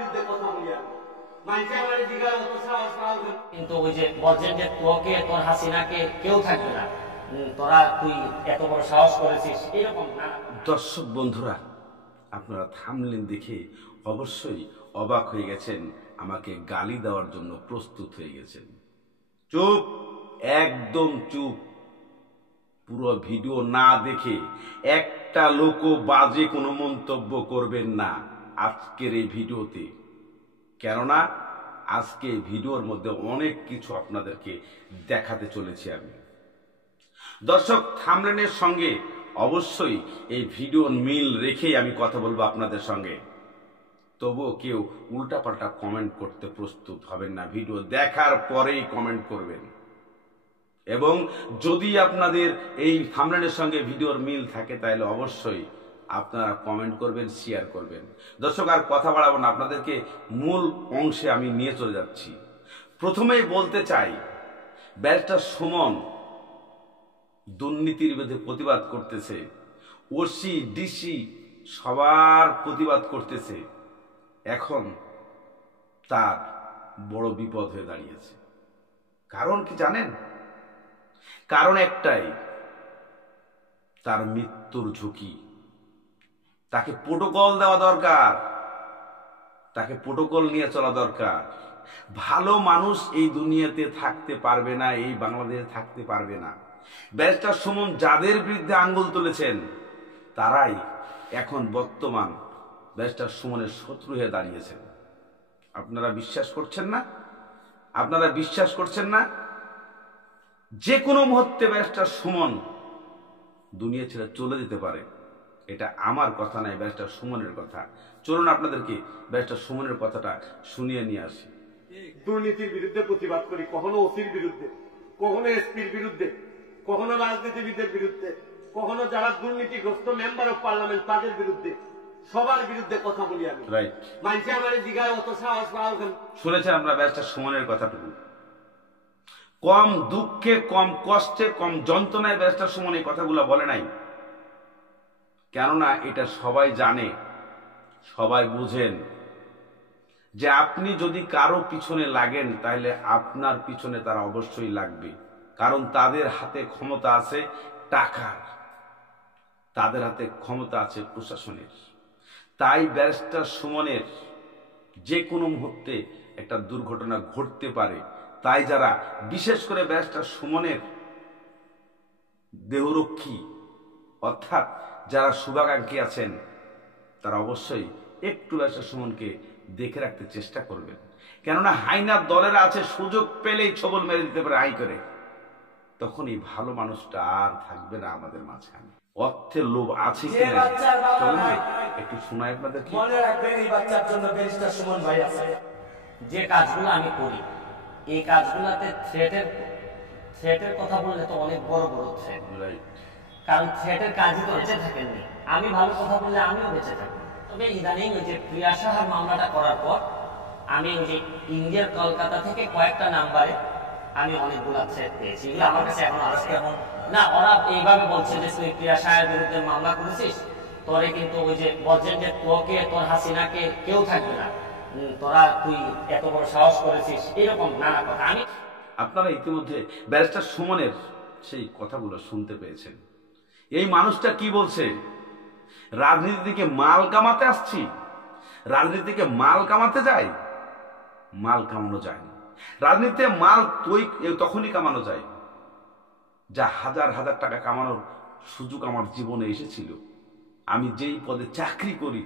বিরুদ্ধে কথা বলি আমি। মাইকে আমার দিঘার অত সাহস পাওয়া কিন্তু ওই যে বলছেন যে তোকে তোর হাসিনাকে কেউ থাকবে না, তোরা তুই এত বড় সাহস করেছিস, এরকম না। দর্শক বন্ধুরা, আপনারা থামলেন দেখে অবশ্যই অবাক হয়ে গেছেন, আমাকে গালি দেওয়ার জন্য প্রস্তুত হয়ে গেছেন। চুপ, একদম চুপ। পুরো ভিডিও না দেখে একটা লোকও বাজে কোনো মন্তব্য করবেন না আজকের এই ভিডিওতে, কেননা আজকে ভিডিওর মধ্যে অনেক কিছু আপনাদেরকে দেখাতে চলেছি আমি। দর্শক, থাম্বনেলের সঙ্গে অবশ্যই এই ভিডিওর মিল রেখেই আমি কথা বলবো আপনাদের সঙ্গে। তবুও কেউ উল্টাপাল্টা কমেন্ট করতে প্রস্তুত হবেন না, ভিডিও দেখার পরেই কমেন্ট করবেন। এবং যদি আপনাদের এই থাম্বনেলের সঙ্গে ভিডিওর মিল থাকে তাহলে অবশ্যই আপনারা কমেন্ট করবেন, শেয়ার করবেন। দর্শক, আর কথা বাড়াবো না, আপনাদেরকে মূল অংশে আমি নিয়ে চলে যাচ্ছি। প্রথমেই বলতে চাই, ব্যারিস্টার সুমন দুর্নীতির বিরুদ্ধে প্রতিবাদ করতেছে, ওসি ডিসি সবার প্রতিবাদ করতেছে। এখন তার বড় বিপদ হয়ে দাঁড়িয়েছে। কারণ কি জানেন? কারণ একটাই, তার মৃত্যুর ঝুঁকি। তাকে প্রোটোকল দেওয়া দরকার, তাকে প্রোটোকল নিয়ে চলা দরকার। ভালো মানুষ এই দুনিয়াতে থাকতে পারবে না, এই বাংলাদেশে থাকতে পারবে না। ব্যারিস্টার সুমন যাদের বিরুদ্ধে আঙ্গুল তুলেছেন তারাই এখন বর্তমান ব্যারিস্টার সুমনের শত্রু হয়ে দাঁড়িয়েছেন। আপনারা বিশ্বাস করছেন না? আপনারা বিশ্বাস করছেন না? যে কোনো মুহূর্তে ব্যারিস্টার সুমন দুনিয়া ছেড়ে চলে যেতে পারে। এটা আমার কথা নয়, ব্যারিস্টার সুমনের কথা। চলুন আপনাদেরকে ব্যারিস্টার সুমনের কথাটা শুনিয়ে নিয়ে আসি। দুর্নীতির বিরুদ্ধে প্রতিবাদ করি, কখনো ওসির বিরুদ্ধে, কখনো এসপির বিরুদ্ধে, কখনো রাজনীতিবিদের বিরুদ্ধে, কখনো যারা দুর্নীতিগ্রস্ত মেম্বার অফ পার্লামেন্ট তাদের বিরুদ্ধে, সবার বিরুদ্ধে কথা বলি আমি। রাইট। মাইকে আমার দিঘার অত সাহস পাওয়া গেল। শুনেছেন আমরা ব্যারিস্টার সুমনের কথাটুকু। কম দুঃখে, কম কষ্টে, কম যন্ত্রণায় ব্যারিস্টার সুমন এই কথাগুলো বলে নাই। কেননা এটা সবাই জানে, সবাই বুঝেন যে আপনি যদি কারো পিছনে লাগেন তাহলে আপনার পিছনে তারা অবশ্যই লাগবে। কারণ তাদের হাতে ক্ষমতা আছে টাকার, তাদের হাতে ক্ষমতা আছে প্রশাসনের। তাই ব্যারিস্টার সুমনের যে কোনো মুহূর্তে একটা দুর্ঘটনা ঘটতে পারে। তাই যারা, বিশেষ করে ব্যারিস্টার সুমনের দেহরক্ষী অর্থাৎ যারা শুভাকাঙ্ক্ষী আছেন, তারা অবশ্যই একটু ব্যারিস্টার সুমনকে দেখে রাখতে চেষ্টা করবেন। কেননা হাইনার দলেরা আছে, সুযোগ পেলেই ছবল মেরে দিতে পারে হাই করে। তখন এই ভালো মানুষটা আর থাকবে না আমাদের মাঝখানে। অর্থের লোভ আছে কিনা একটু শোনাই আপনাদের। মনে রাখবেন, এই বাচ্চার জন্য ব্যারিস্টার সুমন ভাই আছে। যে কাজগুলো আমি করি, এই কাজগুলোতে থ্রেটের কথা বললে তো অনেক বড় বড় থ্রেট। কারণ থ্রেটের কাজই তো বেঁচে থাকেননি। আমি ভালো কথা বললে আমিও বেঁচে থাকি। তবে ইদানিং ওই যে প্রিয়া সাহার মামলাটা করার পর আমি ওই যে ইন্ডিয়ার কলকাতা থেকে কয়েকটা নাম্বারে আমি অনেকগুলা থ্রেট পেয়েছি। আমার কাছে এখন আছে। না, ওরা এইভাবে বলছে যে তুই প্রিয়া সাহার বিরুদ্ধে মামলা করেছিস, তোরে কিন্তু ওই যে বলছেন যে তোকে তোর হাসিনাকে কেউ থাকবে না, তোরা তুই এত বড় সাহস করেছিস, এরকম নানা কথা। আপনারা ইতিমধ্যে ব্যারিস্টার সুমনের সেই কথাগুলো শুনতে পেয়েছেন। এই মানুষটা কি বলছে? রাজনীতি থেকে মাল কামাতে আসছি। রাজনীতিকে মাল কামাতে যায়? মাল কামানো যায় না। রাজনীতিতে মাল তখনই কামানো যায় যা হাজার হাজার টাকা কামানোর সুযোগ আমার জীবনে এসেছিল। আমি যেই পদে চাকরি করি,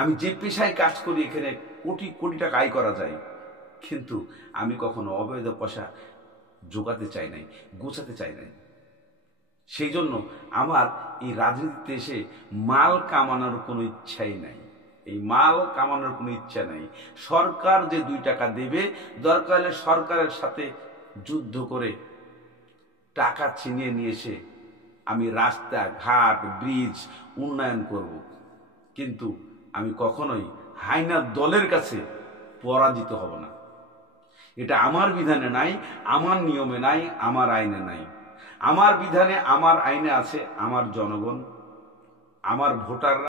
আমি যে পেশায় কাজ করি, এখানে কোটি কোটি টাকা আয় করা যায়। কিন্তু আমি কখনো অবৈধ পয়সা জোগাতে চাই নাই, গোছাতে চাই নাই। সেই জন্য আমার এই রাজনীতিতে এসে মাল কামানোর কোনো ইচ্ছাই নাই। এই মাল কামানোর কোনো ইচ্ছা নাই। সরকার যে 2 টাকা দেবে, দরকার হলে সরকারের সাথে যুদ্ধ করে টাকা ছিনিয়ে নিয়ে এসে আমি রাস্তা ঘাট ব্রিজ উন্নয়ন করব। কিন্তু আমি কখনোই হাইনার দলের কাছে পরাজিত হব না। এটা আমার বিধানে নাই, আমার নিয়মে নাই, আমার আইনে নাই। আমার বিধানে, আমার আইনে আছে আমার জনগণ, আমার ভোটাররা।